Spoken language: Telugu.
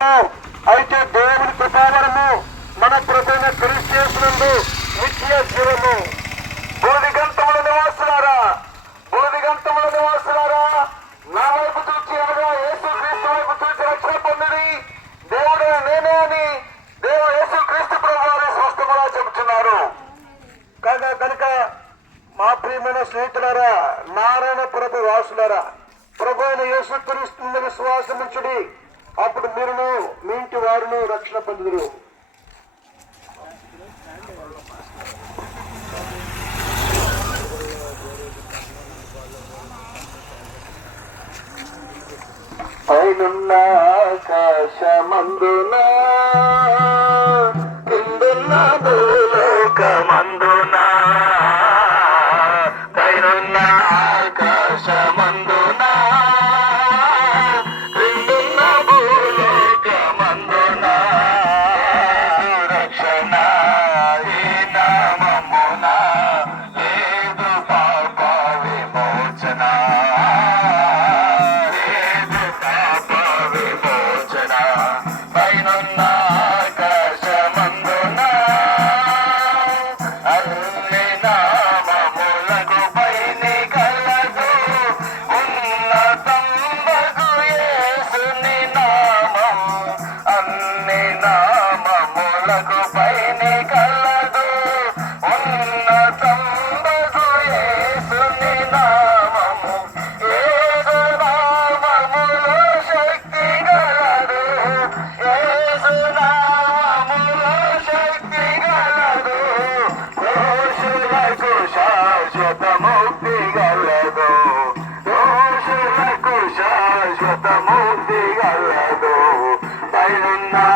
అయితే దేవుని కృపావరము మన ప్రభుత్వ క్రిస్టియన్స్నందు నిత్య జీవము. బోధి గంతముల నివాసులారా బోధి గంతముల నివాసులారా నా వైపు చూచి అనగా యేసు క్రీస్తు వైపు చూచి రక్షణ పొందిడి దేవుడే నేనే అని దేవ యేసు క్రీస్తు ప్రభు వారు స్పష్టముగా చెబుతున్నారు. కనుక కనుక మా ప్రియమైన స్నేహితులారా నారాయణ ప్రభు వాసులారా ప్రభు అయిన యేసు యేసుక్రీస్తు విశ్వాసముంచుడి అప్పుడు మీరును మీ ఇంటి వారును రక్షణ పొందుదురు. పైనున్న ఆకాశమందునా ശതമൂർത്തികളതോ പരുന്നാ